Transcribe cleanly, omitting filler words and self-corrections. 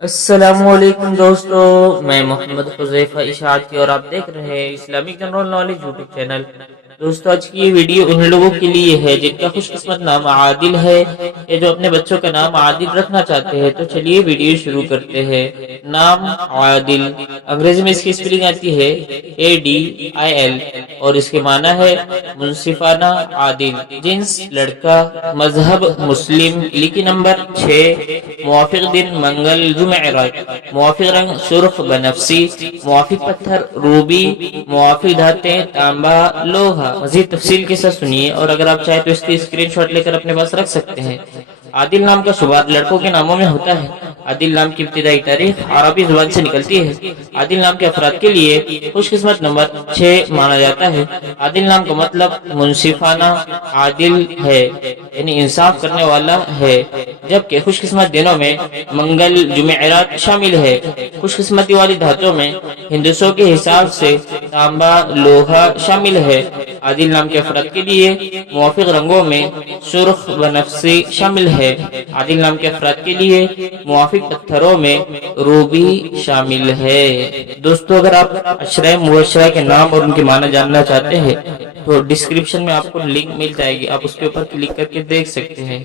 السلام علیکم دوستو، میں محمد حذیفہ اشاعتی اور آپ دیکھ رہے ہیں Islamic general knowledge YouTube channel. دوستو آج کی یہ ویڈیو ان لوگوں کے لیے ہے جن کا خوش قسمت نام عادل ہے یا جو اپنے بچوں کا نام عادل رکھنا چاہتے ہیں۔ تو چلیے ویڈیو شروع کرتے ہیں۔ نام عادل، انگریزی میں اس کی اسپیلنگ آتی ہے ADIL اور اس کے معنی ہے منصفانہ عادل۔ جنس لڑکا، مذہب مسلم، لکی نمبر 6، موافق دن منگل جمعرات، موافق رنگ سرخ بنفسی، موافق پتھر روبی، موافق دھاتیں تانبا لوہا۔ مزید تفصیل کے ساتھ سنیے، اور اگر آپ چاہیں تو اس کی اسکرین شاٹ لے کر اپنے پاس رکھ سکتے ہیں۔ عادل نام کا شمار لڑکوں کے ناموں میں ہوتا ہے۔ عادل نام کی ابتدائی تاریخ عربی زبان سے نکلتی ہے۔ عادل نام کے افراد کے لیے خوش قسمت نمبر 6 مانا جاتا ہے۔ عادل نام کا مطلب منصفانہ عادل ہے، یعنی انصاف کرنے والا ہے، جبکہ خوش قسمت دنوں میں منگل جمعرات شامل ہے۔ خوش قسمتی والی دھاتوں میں ہندسوں کے حساب سے تانبا لوہا شامل ہے۔ عادل نام کے افراد کے لیے موافق رنگوں میں سرخ بنفسی شامل ہے۔ عادل نام کے افراد کے لیے موافق پتھروں میں روبی شامل ہے۔ دوستو اگر آپ اشرۂ مبشرہ کے نام اور ان کے معنی جاننا چاہتے ہیں تو ڈسکرپشن میں آپ کو لنک مل جائے گی، آپ اس کے اوپر کلک کر کے دیکھ سکتے ہیں۔